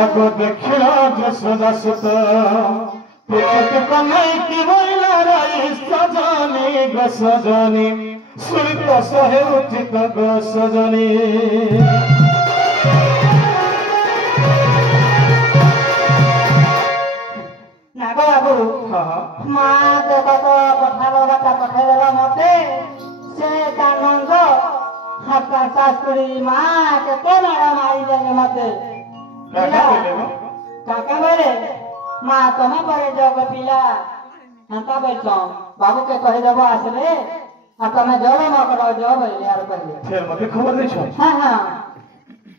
आगो देखिला जसोदा सुत पिछत कन्हई की बोला राई सजनी ग सजनी सुरित सहे उचित ग सजनी नागो बाबू माँ देखो तो पठालो बाटा पठाइला मते से कानंद हाथा शास्त्री माँ के मारा मारी देंगे मते काका बोले माँ तुम्हें बड़े जग पिला हंता बैठो बाबू के कहे जब आसले आ तुम्हें जब न करो जब यार पहले फिर मते खबर दे छो हां हां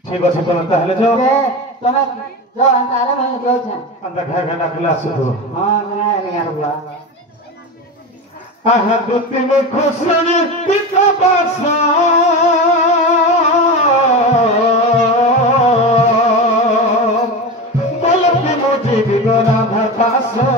ठीक আছে তুমি তাহলে যাও তুমি जो अंतारे में जो छे अंदर घर घंटा खुला से तो हां नहीं यार बुआ आहा दुती में खुशनी पिता बासा बोलती मुझे भी गोरा भतासा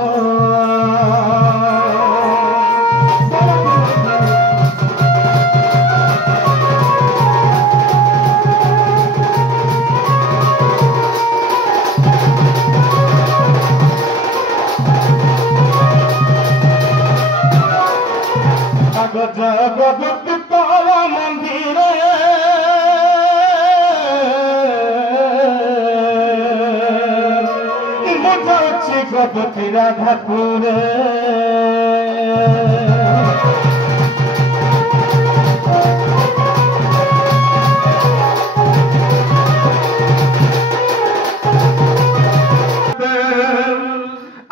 जगत तारा मंदिर मुझे गपति राधापुर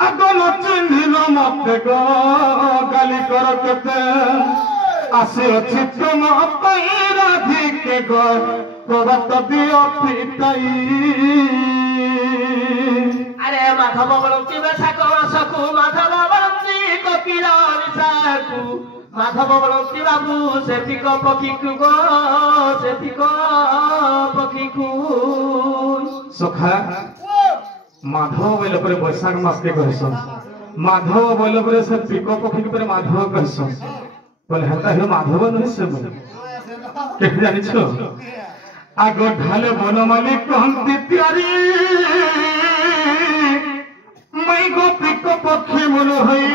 अगल चिन्हिल मत गाली कर केते आसे अछि तुम राधिके गत दियो पिताई अरे माधव बलंती बेसा कौन सकू माधव बलंती कपिला निसाकू माधव बलंती बाबू सेतिक पखीकू गो सेतिक पखीकू सखा माधव बोले पर बैसाख मास के कहसन माधव बोले पर से पिको पखी के माधव कहसन बोले हता हे माधव नहीं से बोले के जानि छो आगो ढाले बनमाली कहंती प्यारी मैं गो पिको पखी मन हई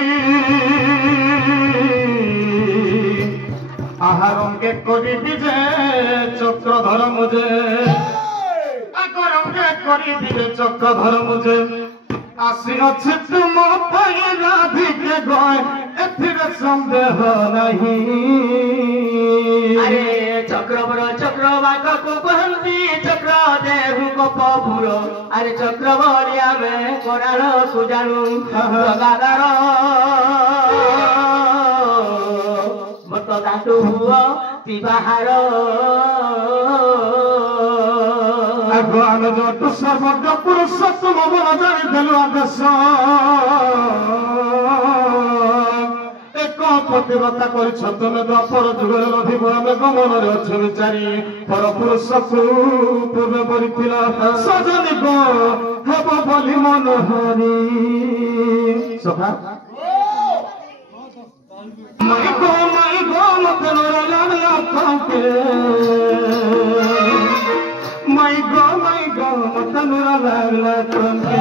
आहारम के कोडी दिजे चक्रधर मुझे आगरम के कोडी दिजे चक्रधर मुझे आसी अछि तुम राधिके गए एथिरे संदेह नहीं अरे चक्रवर चक्रवाक को कहंती चक्र देहु गपपुर अरे चक्रवरिया में कोराण को जानू गदाधर मत दातु हुआ तिबाहार भगवान जो सर्वज्ञ पुरुषोत्तम बल जानी देलु आदेश एक प्रतिव्रता करिछ तुमे द्वापर जुगरे लभिब आमे गमନରେ ଅଛୁ ବିଚାରି पर पुरुषକୁ ପୂର୍ବେ କରିଥିଲା ସଜନି ଗो ହେବ ବୋଲି ମନହରି ସଖା ମାଇ ଗो ମତେ ନର ଲାଗଲା ତମକେ माई गो मत नुरा लागला तुमके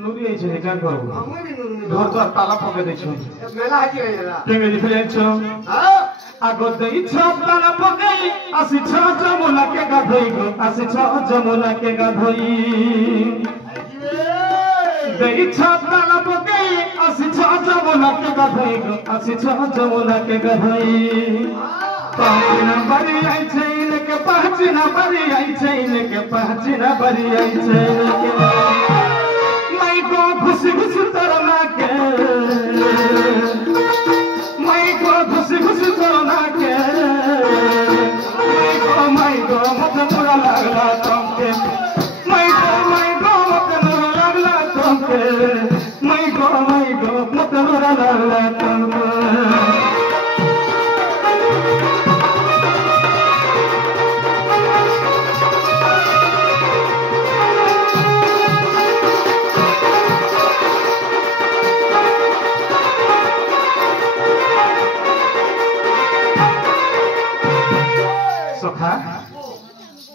नुरी आइछ ने का करू घर तो ताला पके दै छ मेला हाकी रहला केमे जे फेल छ आगो दै छ ताला पके आसी छ जमुना के गाधोई गो आसी छ जमुना के गाधोई दै छ ताला पके आसी छ जमुना के गाधोई गो आसी छ जमुना के गाधोई पाचिना बरी आई छै इनके पाचिना बरी आई छै इनके पाचिना बरी आई छै इनके मैं को खुशी खुशी तरना के मैं को खुशी खुशी तरना के मैं को मत बुरा लागला तुमके मैं को मत बुरा लागला तुमके मैं को मत बुरा लागला तुमके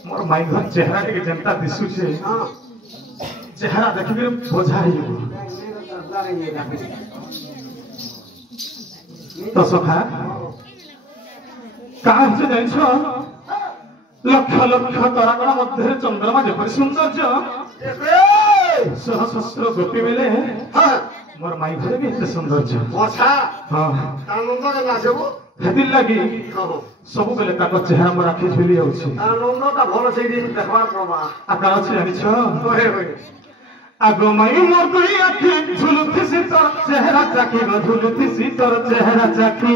मोर माई घर चेहरा के जनता दिसुचे चेहरा देखिके बोझा ही तो सखा कहाँ से जाइछो लक्ष लक्ष तारागण मध्य चंद्रमा जेपरि सौंदर्य सहस्र गोपी मेले मोर माई घर भी एते सौंदर्य हाँ हेतिल लगी सब बेले ताको चेहरा मोर आखि झुली जाउछि आकार अछि जानिछ आगो माई मोर दुई आखि झुलुथि सी तोर चेहरा चाखी गो झुलुथि सी तोर चेहरा चाखी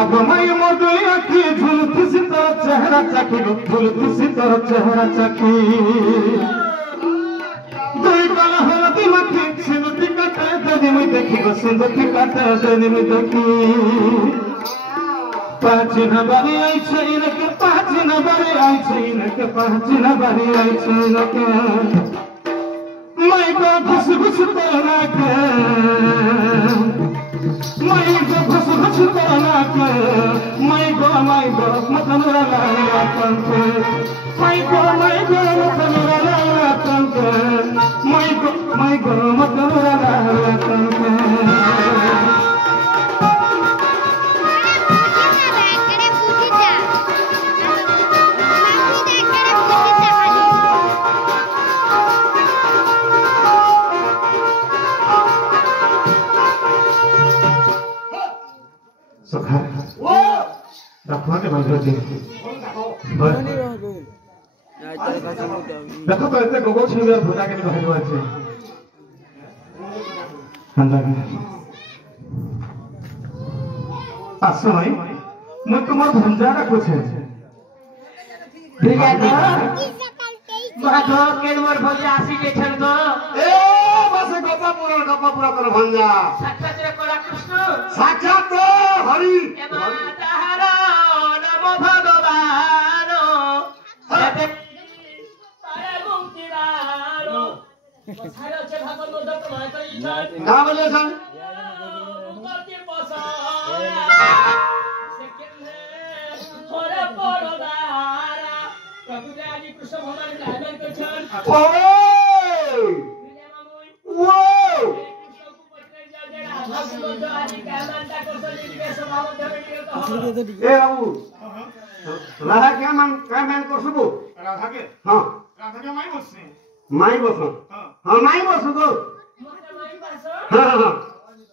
आगो माई मोर दुई आखि झुलुथि सी तोर चेहरा चाखी गो झुलुथि सी तोर चेहरा चाखी दुई काला हलदी मखी सिंदूरी काटे देनी मैं देखी गो सिंदूरी काटे देनी मैं देखी पाँच नंबरी आई छैन के पाँच नंबरी आई छैन के पाँच नंबरी आई छैन के मैं को घुस घुस तोला के मैं को घुस घुस तोला के मैं को मतनुरा लाला कंके मैं को मतनुरा लाला कंके मैं को मतनुरा लाला कंके सखा रखवा के बाजू जी देखो तो इतने गोगो छिवे भुजा के बाहर আছে अंदर असमय मैं तुम्हार भंजा रखो छे भैया तो माधो के मोर भैया आसी के छन तो ए बस गप्पा पूरा कर भंजा साक्षात रे कोला कृष्ण साक्षात हरि ए माताहारो नमो भगवान जते पारे मुक्ति दारो सारे छे भागवत मध्य प्रमाण करी छन का बोले छन मुक्ति पसा सेकंड थोरे परोदारा प्रभु जी कृष्ण भगवान लालन कर छन ओए वो ए बाबू राधा क्या मान कर सुबो राधा के हां माई बसने माई बसो हां माई बसो तो माई बसो हां हां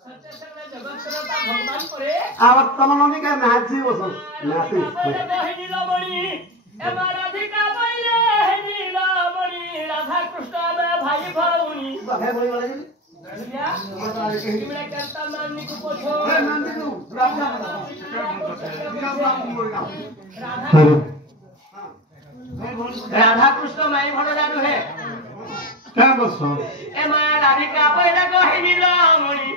सत्य समय जगत सर्वता भगवान करे आवत तमनोनी का नाची बसो नाची नीलमणि ए राधिका बोले नीलमणि राधा कृष्ण में भाई भौनी भाई बोली वाला या किमड़ा करता माननी को पूछो ए नंदी तू राधा राधा कृष्ण माई भण जानु है क्या बसो ए मां राधिका बोले कहे नीलमणि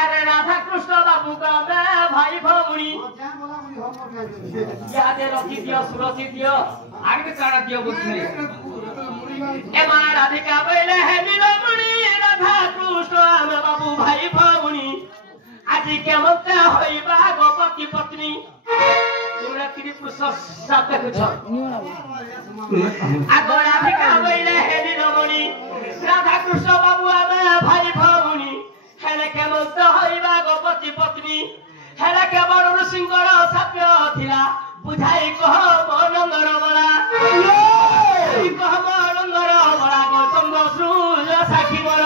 अरे राधा कृष्ण बाबू का मैं भाई भौनी याद रखी दियो सुरक्षित दियो आगे काढ़ दियो बुद्धि ए मां राधिका बोले है नीलमणि राधा कृष्ण हम बाबू भाई भौनी आज के मत होइबा गोपति पत्नी पूरा तिरी पुरुष साथ कुछ आगो राधिका बोले है नीलमणि राधा कृष्ण बाबू हम भाई भौनी हेले के मत होइबा गोपति पत्नी हेले के बड़ ऋषिंकर सत्य थिला बुझाई कह मनंदर बला कह मनंदर बला गौतम सूर्य साखी बर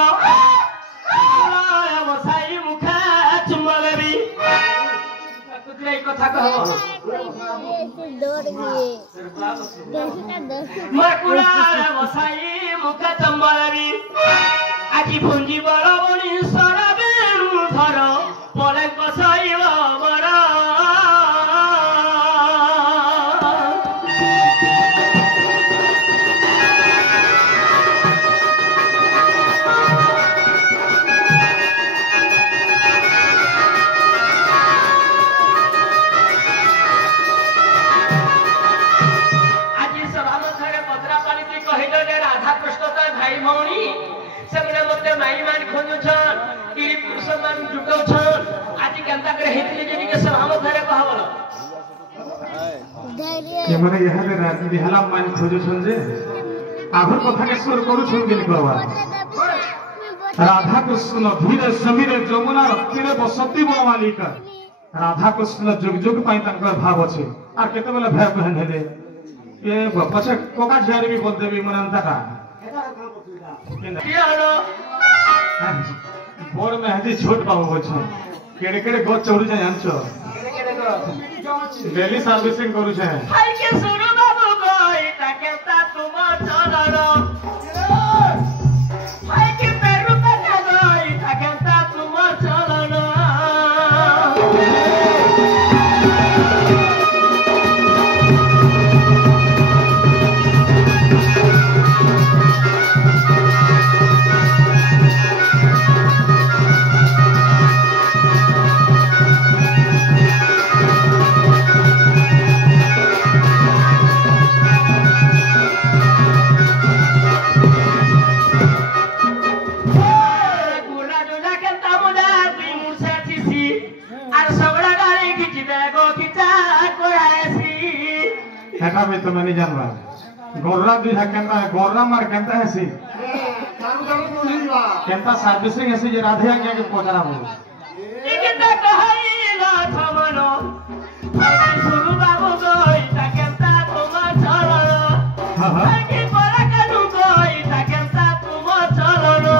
बसाई मुखा चुम्बलेबी कुतरे कथा कह मकुला बसाई मुखा चुम्बलेबी আজি ভঞ্জি বড় বনি সরবেণু ধর পলে কসাইব বড় আজি সভা মধ্যে পত্রা পালিতে কহিল যে রাধা কৃষ্ণ তো ভাই ভৌণী सेमने मते माई मान खोजु छन तिरी पुरुष मान जुटौ छन आज केनता करे हेतले जेनी के सब हम धरे कहबल धैर्य ये माने यह रे रात बिहला मान खोजो छन जे आखर कथा के सुर करू छन बिन करवा राधा कृष्ण धीरे समीरे जमुना तीरे बसती बनवाली का राधा कृष्ण जुग जुग पाई तंकर भाव अछि आ केते बेला भाई बहन हेले ये पछे कोका झियारी भी बोल देबी मन अंता का बोर में हदी छोट बाबू हो छ केड़े केड़े गो चौड़ी जाय आनछो डेली सर्विसिंग करू छे हाय के सुरु बाबू कोई ताकेता तुम चलरो हाय के पेरु पता कोई ताकेता तुम चलरो हेटा में तो मैंने जानवा गोर्रा भी है केंता है गोर्रा मार केंता है सी केंता सर्विसिंग ऐसे जे राधे आ के पहुंचना हो इकता कहैला थमनो सुरु बाबू कोई ताकेता तुम चलरो हाय के कोला कनु कोई ताकेता तुम चलरो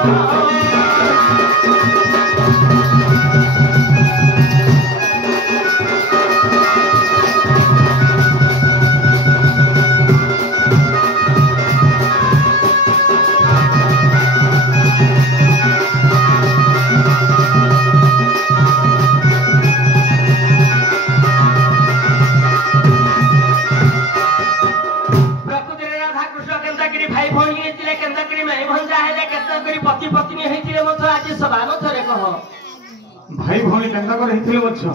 भाई भौणी केंता कर हिथिले बच्चो